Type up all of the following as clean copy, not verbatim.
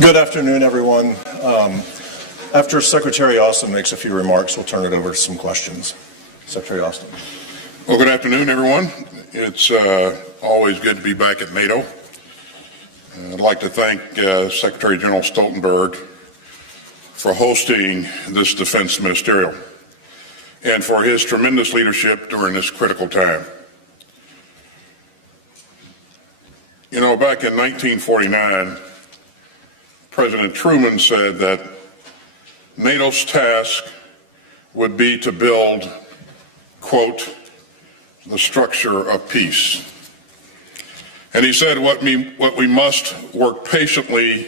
Good afternoon, everyone. After Secretary Austin makes a few remarks, we'll turn it over to some questions. Secretary Austin. Well, good afternoon, everyone. It's always good to be back at NATO. I'd like to thank Secretary General Stoltenberg for hosting this defense ministerial and for his tremendous leadership during this critical time. You know, back in 1949, President Truman said that NATO's task would be to build, quote, the structure of peace. And he said we must work patiently.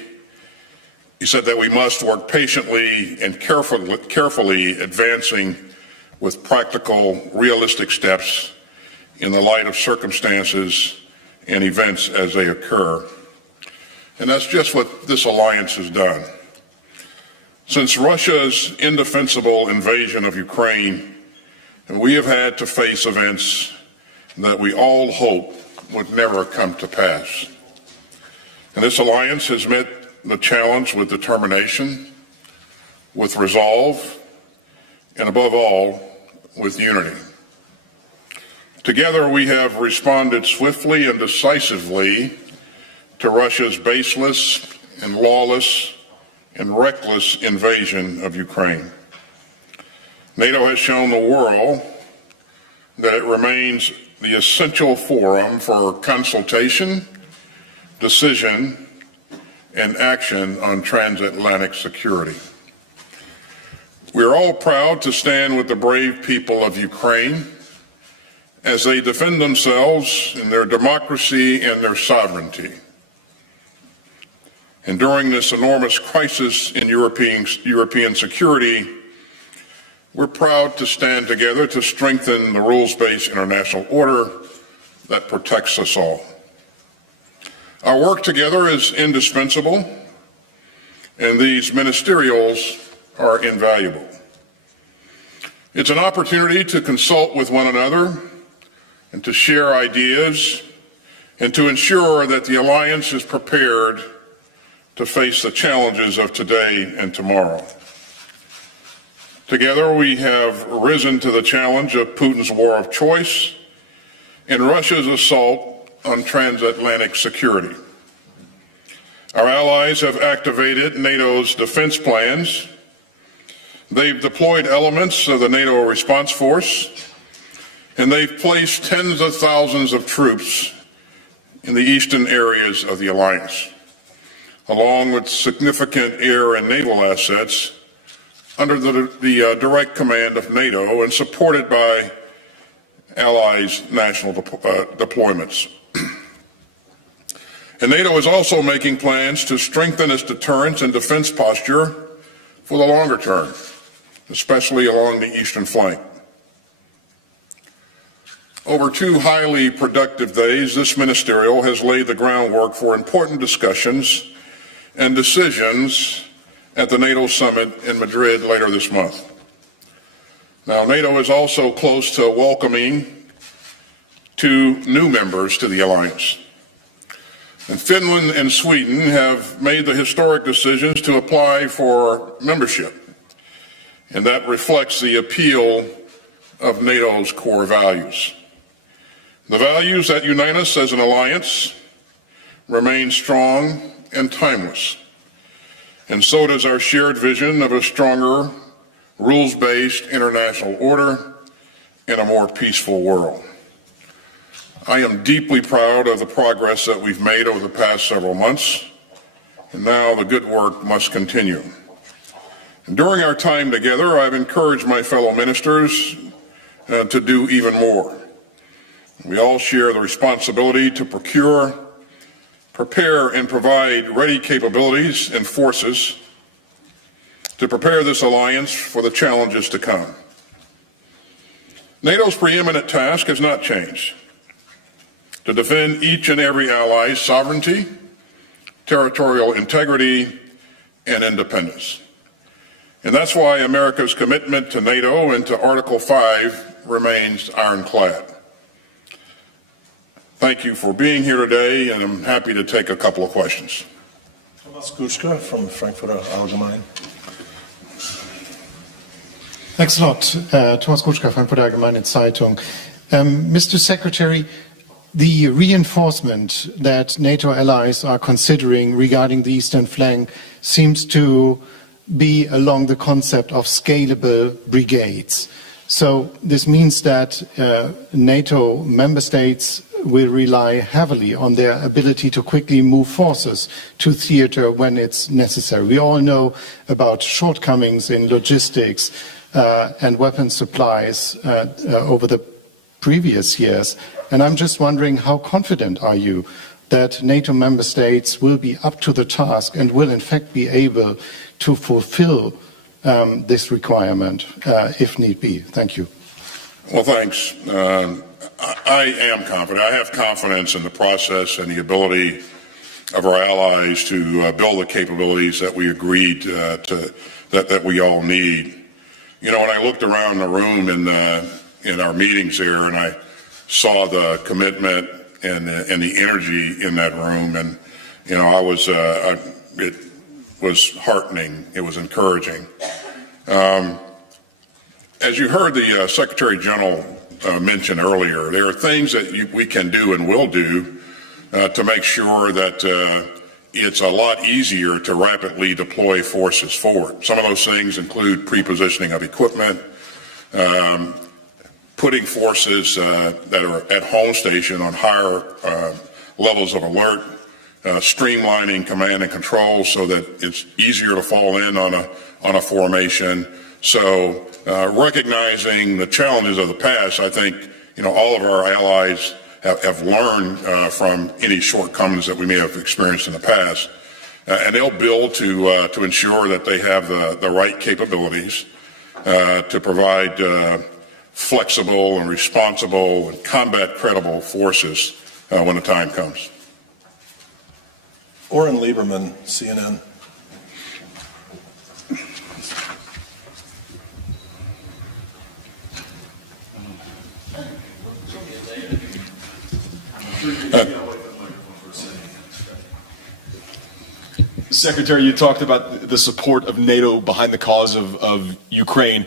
He said that we must work patiently and carefully advancing with practical, realistic steps in the light of circumstances and events as they occur. And that's just what this alliance has done. Since Russia's indefensible invasion of Ukraine, we have had to face events that we all hope would never come to pass. And this alliance has met the challenge with determination, with resolve, and above all, with unity. Together we have responded swiftly and decisively to Russia's baseless and lawless and reckless invasion of Ukraine. NATO has shown the world that it remains the essential forum for consultation, decision, and action on transatlantic security. We are all proud to stand with the brave people of Ukraine as they defend themselves and their democracy and their sovereignty. And during this enormous crisis in European security, we're proud to stand together to strengthen the rules-based international order that protects us all. Our work together is indispensable, and these ministerials are invaluable. It's an opportunity to consult with one another and to share ideas and to ensure that the alliance is prepared to face the challenges of today and tomorrow. Together we have risen to the challenge of Putin's war of choice and Russia's assault on transatlantic security. Our allies have activated NATO's defense plans. They've deployed elements of the NATO response force, and they've placed tens of thousands of troops in the eastern areas of the alliance, along with significant air and naval assets under the direct command of NATO and supported by allies' national deployments. And NATO is also making plans to strengthen its deterrence and defense posture for the longer term, especially along the eastern flank. Over 2 highly productive days, this ministerial has laid the groundwork for important discussions and decisions at the NATO summit in Madrid later this month. Now, NATO is also close to welcoming 2 new members to the alliance. And Finland and Sweden have made the historic decisions to apply for membership, and that reflects the appeal of NATO's core values. The values that unite us as an alliance remain strong and timeless, and so does our shared vision of a stronger, rules-based international order in a more peaceful world. I am deeply proud of the progress that we've made over the past several months, and now the good work must continue. And during our time together, I've encouraged my fellow ministers to do even more. We all share the responsibility to procure, prepare, and provide ready capabilities and forces to prepare this alliance for the challenges to come. NATO's preeminent task has not changed: to defend each and every ally's sovereignty, territorial integrity, and independence. And that's why America's commitment to NATO and to Article 5 remains ironclad. Thank you for being here today, and I'm happy to take a couple of questions. Thomas Kuczka from Frankfurter Allgemein. Thanks a lot. Thomas Kuczka, Frankfurter Allgemeine Zeitung. Mr. Secretary, the reinforcement that NATO allies are considering regarding the eastern flank seems to be along the concept of scalable brigades. So this means that NATO member states will rely heavily on their ability to quickly move forces to theater when it's necessary. We all know about shortcomings in logistics and weapon supplies over the previous years. And I'm just wondering, how confident are you that NATO member states will be up to the task and will in fact be able to fulfill this requirement if need be? Thank you. Well, thanks. I am confident. I have confidence in the process and the ability of our allies to build the capabilities that we agreed that we all need. You know, when I looked around the room in our meetings there, and I saw the commitment and the energy in that room, and you know, it was heartening. It was encouraging. As you heard the Secretary General mention earlier, there are things that we can do and will do to make sure that it's a lot easier to rapidly deploy forces forward. Some of those things include pre-positioning of equipment, putting forces that are at home station on higher levels of alert, streamlining command and control so that it's easier to fall in on a formation. So recognizing the challenges of the past, I think, you know, all of our allies have learned from any shortcomings that we may have experienced in the past, and they'll build to ensure that they have the right capabilities to provide flexible and responsible and combat credible forces when the time comes. Oren Lieberman, CNN. Secretary, you talked about the support of NATO behind the cause of Ukraine.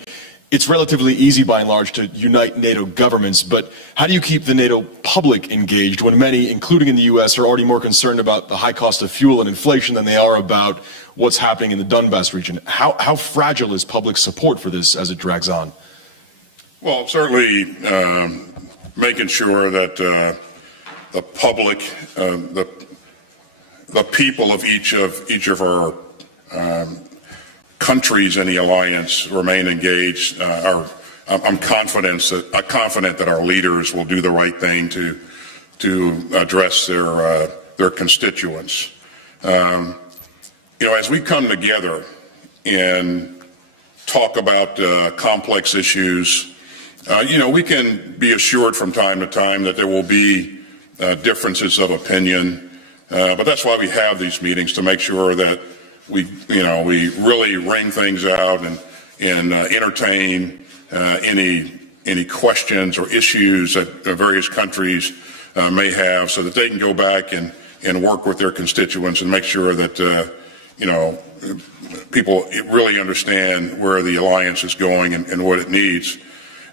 It's relatively easy by and large to unite NATO governments, but how do you keep the NATO public engaged when many, including in the US, are already more concerned about the high cost of fuel and inflation than they are about what's happening in the Donbass region? How fragile is public support for this as it drags on? Well, certainly making sure that the public, the people of each of our countries in the alliance remain engaged. I'm confident that our leaders will do the right thing to address their constituents. You know, as we come together and talk about complex issues, you know, we can be assured from time to time that there will be differences of opinion, but that's why we have these meetings, to make sure that we really wring things out and entertain any questions or issues that various countries may have, so that they can go back and work with their constituents and make sure that people really understand where the alliance is going and what it needs.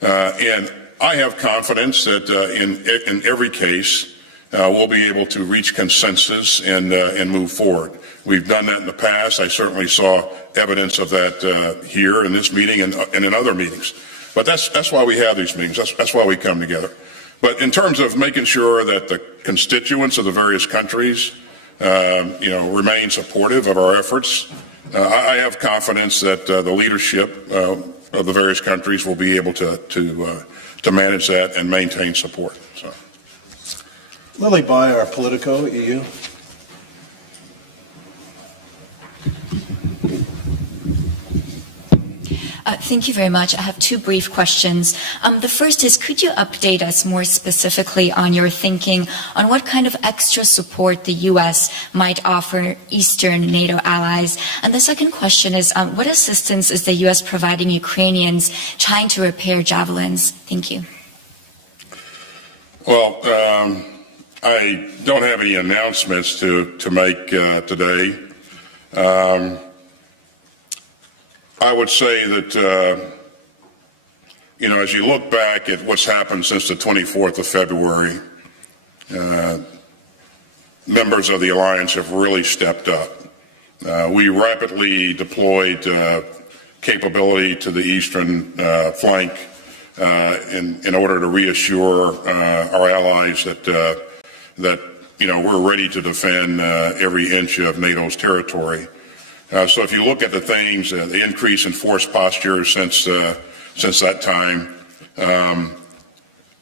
And I have confidence that in every case we'll be able to reach consensus and move forward. We've done that in the past. I certainly saw evidence of that here in this meeting and in other meetings. But that's why we have these meetings. That's why we come together. But in terms of making sure that the constituents of the various countries, remain supportive of our efforts, I have confidence that the leadership of the various countries will be able to manage that and maintain support. So. Lily Bayer, Politico, EU. Thank you very much. I have two brief questions. The first is, could you update us more specifically on your thinking on what kind of extra support the U.S. might offer Eastern NATO allies? And the second question is, what assistance is the U.S. providing Ukrainians trying to repair javelins? Thank you. Well, I don't have any announcements to make today. I would say that, as you look back at what's happened since the 24th of February, members of the alliance have really stepped up. We rapidly deployed capability to the eastern flank in order to reassure our allies that we're ready to defend every inch of NATO's territory. So if you look at the things, the increase in force posture since that time,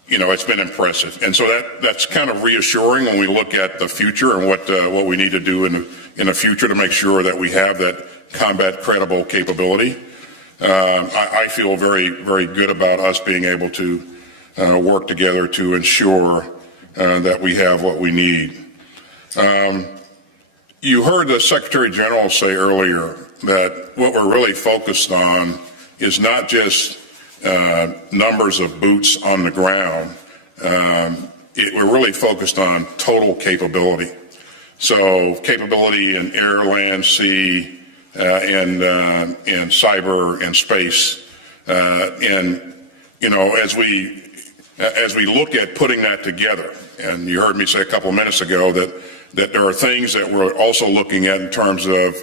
it's been impressive, and so that's kind of reassuring when we look at the future and what we need to do in the future to make sure that we have that combat credible capability. I feel very, very good about us being able to work together to ensure that we have what we need. You heard the Secretary General say earlier that what we're really focused on is not just numbers of boots on the ground. We're really focused on total capability. So capability in air, land, sea, and cyber and space. As we look at putting that together, and you heard me say a couple of minutes ago that there are things that we're also looking at in terms of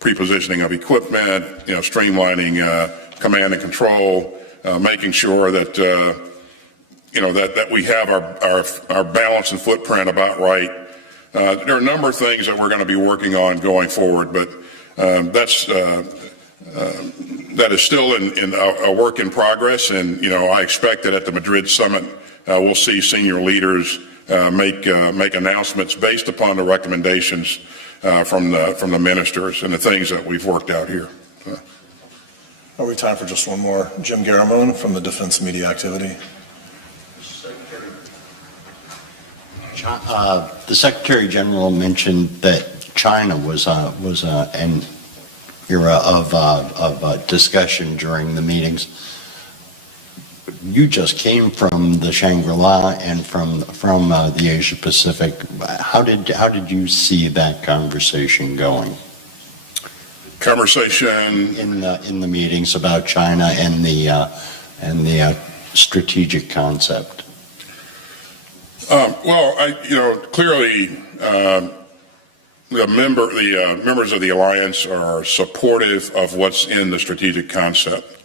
prepositioning of equipment, streamlining command and control, making sure that that we have our balance and footprint about right. There are a number of things that we're going to be working on going forward, but that is still in a work in progress. And I expect that at the Madrid summit we'll see senior leaders make announcements based upon the recommendations from the ministers and the things that we've worked out here. Are we time for just one more? Jim Garamone from the Defense Media Activity. The Secretary General mentioned that China was an era of discussion during the meetings. You just came from the Shangri-La and from the Asia Pacific. How did you see that conversation going? Conversation in the meetings about China and the strategic concept. Clearly, the members of the alliance are supportive of what's in the strategic concept,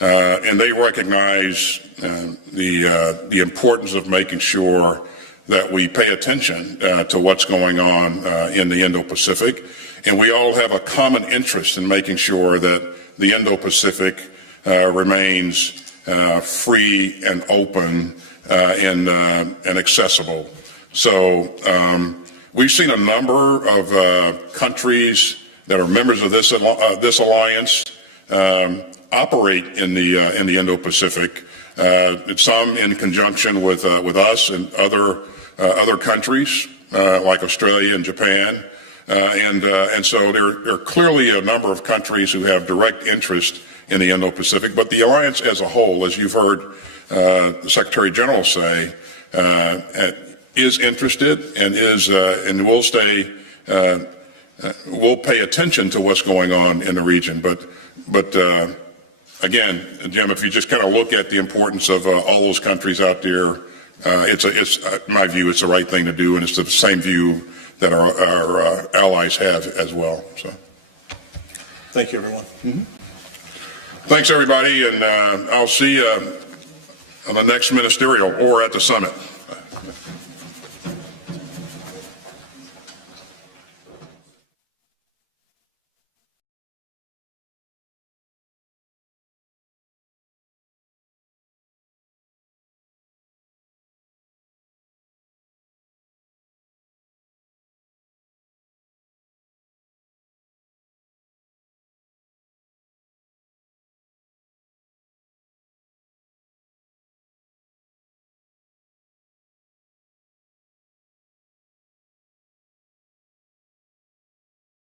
and they recognize the importance of making sure that we pay attention to what's going on in the Indo-Pacific, and we all have a common interest in making sure that the Indo-Pacific remains free and open and accessible. So we've seen a number of countries that are members of this alliance operate in the Indo-Pacific. Some in conjunction with us and other countries like Australia and Japan, and so there are clearly a number of countries who have direct interest in the Indo-Pacific. But the alliance as a whole, as you've heard the Secretary General say, is interested and will stay. We'll pay attention to what's going on in the region. But again, Jim, if you just kind of look at the importance of all those countries out there, it's in my view, it's the right thing to do, and it's the same view that our allies have as well. So, thank you, everyone. Mm-hmm. Thanks, everybody, and I'll see you on the next ministerial or at the summit.